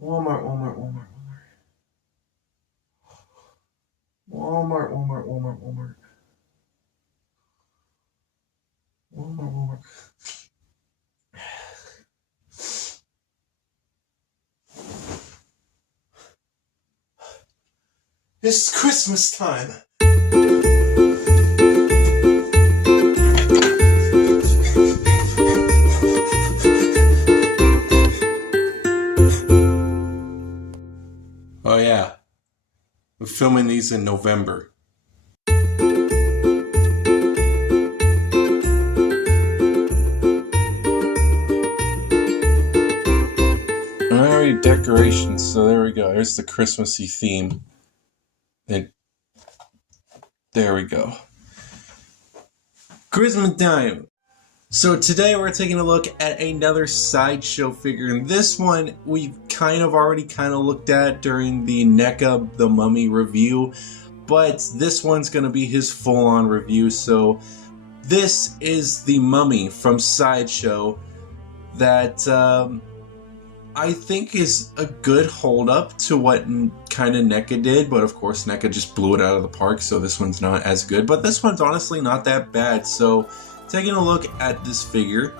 Walmart, Walmart, Walmart, Walmart, Walmart, Walmart, Walmart, Walmart, Walmart. It's Christmas time. Oh yeah, we're filming these in November. Alright, decorations. So there we go. There's the Christmassy theme. And there we go. Christmas time. So today we're taking a look at another Sideshow figure, and this one we've already looked at during the NECA The Mummy review, but this one's going to be his full-on review. So this is the Mummy from Sideshow that I think is a good hold-up to what kind of NECA did, but of course NECA just blew it out of the park, so this one's not as good, but this one's honestly not that bad. So taking a look at this figure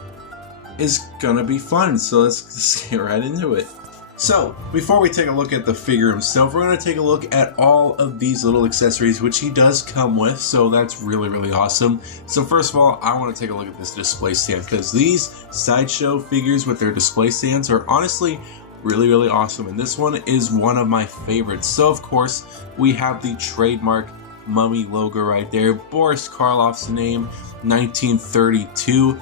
is gonna be fun, so let's get right into it. So, before we take a look at the figure himself, we're gonna take a look at all of these little accessories, which he does come with, so that's really awesome. So first of all, I want to take a look at this display stand, because these Sideshow figures with their display stands are honestly really awesome, and this one is one of my favorites. So of course, we have the trademark Mummy logo right there, Boris Karloff's name, 1932.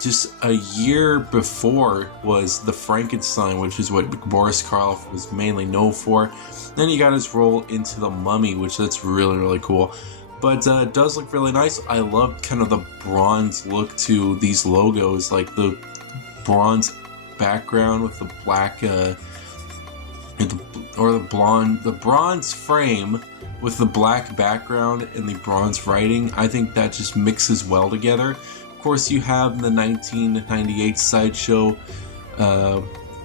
Just a year before was the Frankenstein, which is what Boris Karloff was mainly known for. Then he got his role into the Mummy, which that's really cool. But it does look really nice. I love kind of the bronze look to these logos, like the bronze background with the black, the bronze frame with the black background and the bronze writing. I think that just mixes well together. Of course, you have the 1998 Sideshow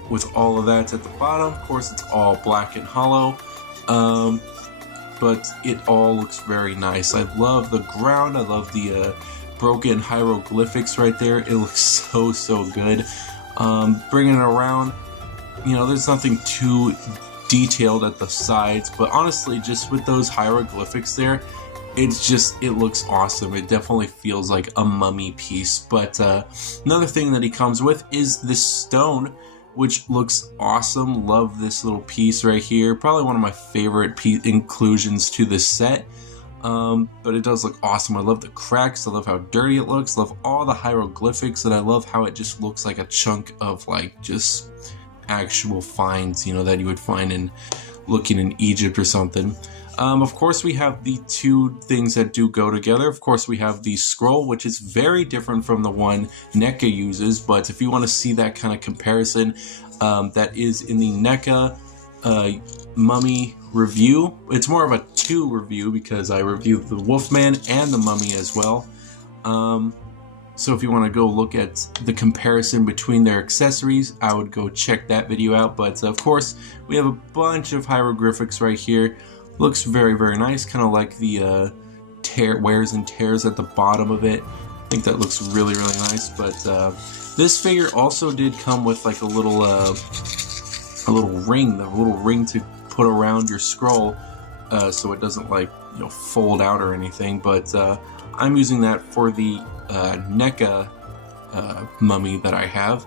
with all of that at the bottom. Of course, it's all black and hollow, but it all looks very nice. I love the ground. I love the broken hieroglyphics right there. It looks so good. Bringing it around, you know, there's nothing too detailed at the sides, but honestly, just with those hieroglyphics there, it looks awesome. It definitely feels like a mummy piece. But another thing that he comes with is this stone, which looks awesome. Love this little piece right here. Probably one of my favorite inclusions to this set. But it does look awesome. I love the cracks. I love how dirty it looks. Love all the hieroglyphics, and I love how it just looks like a chunk of like just actual finds, you know, that you would find in looking in Egypt or something. Of course, we have the two things that do go together. Of course, we have the scroll, which is very different from the one NECA uses, but if you want to see that kind of comparison, that is in the NECA Mummy review. It's more of a 2 review because I reviewed the Wolfman and the Mummy as well. So if you want to go look at the comparison between their accessories, I would go check that video out. But of course, we have a bunch of hieroglyphics right here. Looks very nice, kind of like the wears and tears at the bottom of it. I think that looks really nice. But this figure also did come with like a little ring to put around your scroll, so it doesn't like, you know, fold out or anything. But I'm using that for the NECA Mummy that I have.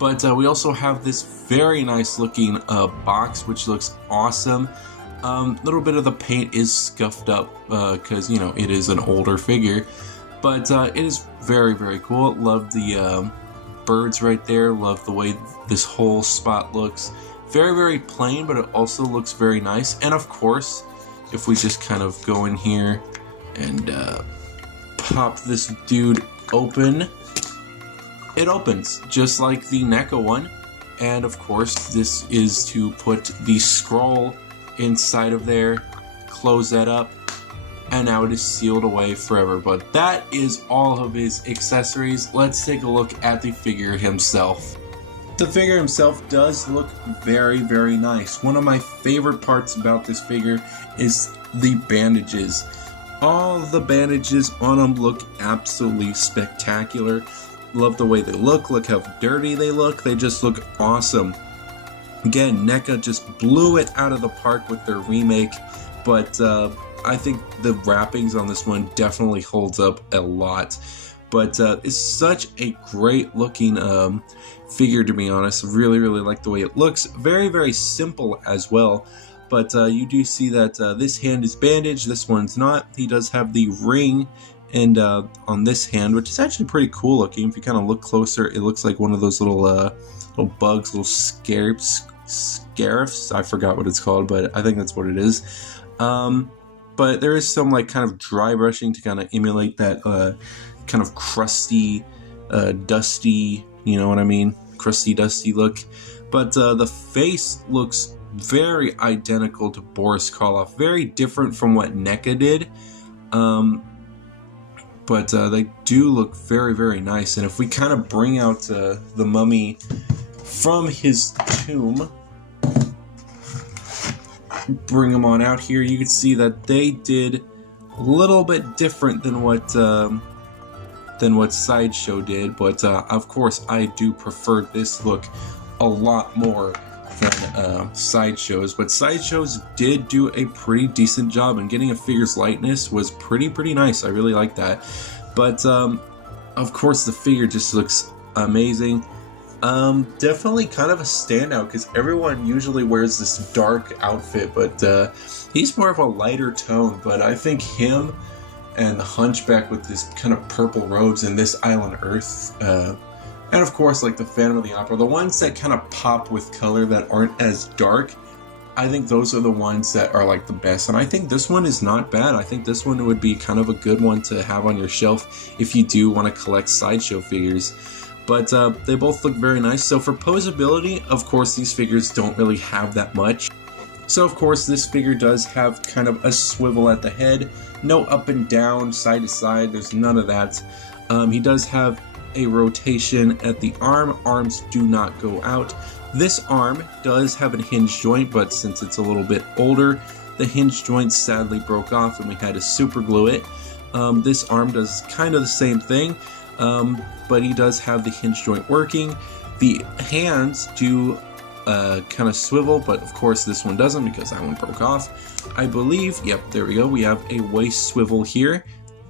But we also have this very nice looking box, which looks awesome. Little bit of the paint is scuffed up because, you know, it is an older figure, but it is very cool. Love the birds right there. Love the way this whole spot looks. Very plain, but it also looks very nice. And of course, if we just kind of go in here and pop this dude open, it opens just like the NECA one. And of course, this is to put the scroll inside of there, close that up, and now it is sealed away forever. But that is all of his accessories. Let's take a look at the figure himself. The figure himself does look very, very nice. One of my favorite parts about this figure is the bandages. All the bandages on him look absolutely spectacular. Love the way they look. Look how dirty they look. They just look awesome. Again, NECA just blew it out of the park with their remake, but I think the wrappings on this one definitely holds up a lot. But it's such a great looking figure, to be honest. Really, really like the way it looks. Very, very simple as well. But you do see that this hand is bandaged, this one's not. He does have the ring and on this hand, which is actually pretty cool looking. If you kind of look closer, it looks like one of those little bugs, little scarifs. I forgot what it's called, but I think that's what it is. But there is some like kind of dry brushing to kind of emulate that kind of crusty, dusty, you know what I mean? Crusty, dusty look. But the face looks very identical to Boris Karloff. Very different from what NECA did. But they do look very, very nice. And if we kind of bring out the mummy from his tomb, bring him on out here, you can see that they did a little bit different than what Sideshow did. But of course, I do prefer this look a lot more than Sideshow's. But Sideshow's did do a pretty decent job, and getting a figure's lightness was pretty nice. I really like that. But of course, the figure just looks amazing. Definitely kind of a standout because everyone usually wears this dark outfit, but he's more of a lighter tone. But I think him and the Hunchback with this kind of purple robes and this Island Earth, and of course like the Phantom of the Opera, the ones that kind of pop with color that aren't as dark, I think those are the ones that are like the best. And I think this one is not bad. I think this one would be kind of a good one to have on your shelf if you do want to collect Sideshow figures. But they both look very nice. So for posability, of course, these figures don't really have that much. So of course, this figure does have kind of a swivel at the head. No up and down, side to side. There's none of that. He does have a rotation at the arm. Arms do not go out. This arm does have a hinge joint, but since it's a little bit older, the hinge joint sadly broke off and we had to super glue it. This arm does kind of the same thing. But he does have the hinge joint working. The hands do kind of swivel, but of course this one doesn't because that one broke off. I believe, yep, there we go. We have a waist swivel here.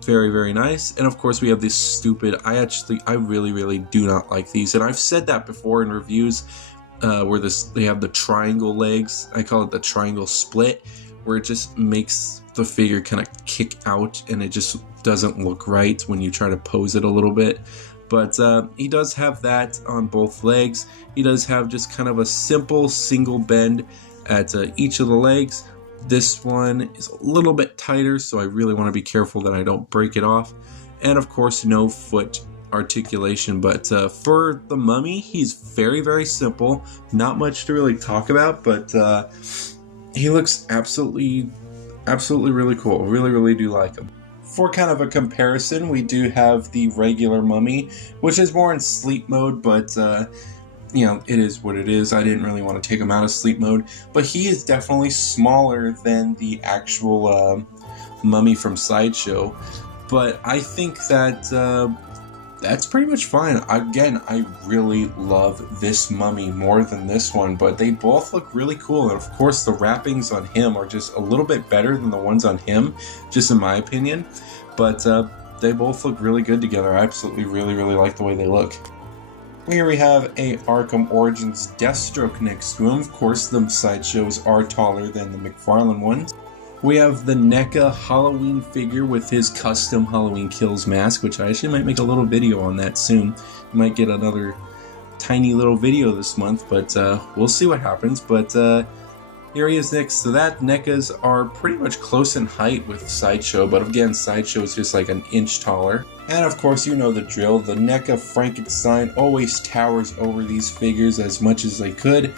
Very, very nice. And of course we have this stupid, I really do not like these. And I've said that before in reviews where they have the triangle legs. I call it the triangle split, where it just makes the figure kind of kick out and it just doesn't look right when you try to pose it a little bit. But he does have that on both legs. He does have just kind of a simple single bend at each of the legs. This one is a little bit tighter, so I really want to be careful that I don't break it off. And of course, no foot articulation. But for the mummy, he's very, very simple. Not much to really talk about, but he looks absolutely really cool. Really do like him. For kind of a comparison, we do have the regular mummy, which is more in sleep mode, but you know, it is what it is. I didn't really want to take him out of sleep mode, but he is definitely smaller than the actual mummy from Sideshow. But I think that that's pretty much fine. Again, I really love this mummy more than this one, but they both look really cool. And of course, the wrappings on him are just a little bit better than the ones on him, just in my opinion. But they both look really good together. I absolutely really like the way they look. Here we have a Arkham Origins Deathstroke next to him. Of course, the Sideshows are taller than the McFarlane ones. We have the NECA Halloween figure with his custom Halloween Kills mask, which I actually might make a little video on that soon. You might get another tiny little video this month, but we'll see what happens. But here he is next to that. NECAs are pretty much close in height with Sideshow, but again, Sideshow is just like an inch taller. And of course, you know the drill. The NECA Frankenstein always towers over these figures as much as they could.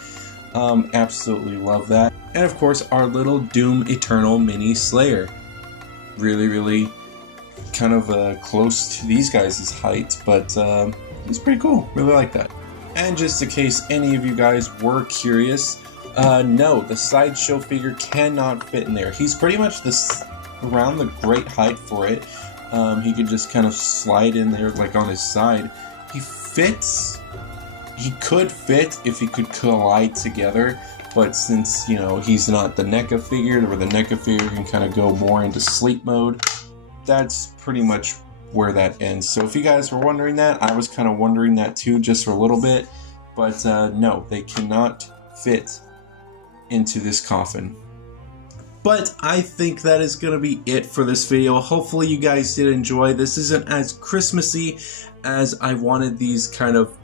Absolutely love that. And of course, our little Doom Eternal Mini Slayer. Really kind of close to these guys' height, but it's pretty cool. Really like that. And just in case any of you guys were curious, no, the Sideshow figure cannot fit in there. He's pretty much around the great height for it. He could just kind of slide in there like on his side. He could fit if he could collide together, but since, you know, he's not the NECA figure, where the NECA figure can kind of go more into sleep mode, that's pretty much where that ends. So if you guys were wondering that, I was kind of wondering that too, just for a little bit, but no, they cannot fit into this coffin. But I think that is going to be it for this video. Hopefully you guys did enjoy. This isn't as Christmassy as I wanted these kind of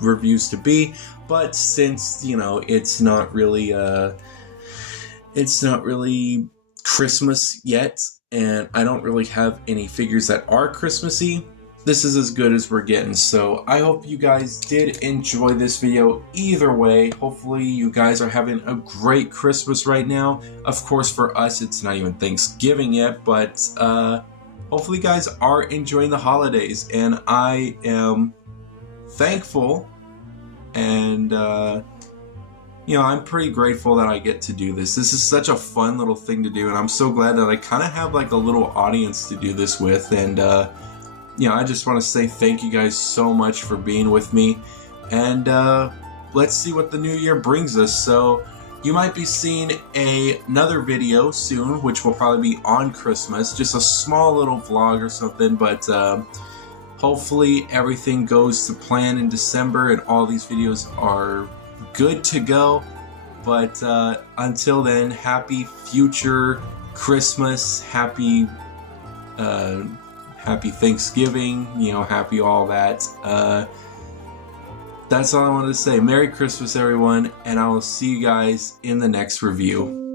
reviews to be, but since, you know, it's not really Christmas yet, and I don't really have any figures that are Christmassy, this is as good as we're getting. So I hope you guys did enjoy this video either way. Hopefully you guys are having a great Christmas right now. Of course, for us, it's not even Thanksgiving yet, but hopefully you guys are enjoying the holidays, and I am thankful, and you know, I'm pretty grateful that I get to do this. This is such a fun little thing to do, and I'm so glad that I kind of have like a little audience to do this with. And you know, I just want to say thank you guys so much for being with me, and let's see what the new year brings us. So you might be seeing another video soon, which will probably be on Christmas, just a small little vlog or something, but hopefully everything goes to plan in December and all these videos are good to go. But until then, happy future Christmas, happy Thanksgiving, you know, happy all that. That's all I wanted to say. Merry Christmas, everyone, and I will see you guys in the next review.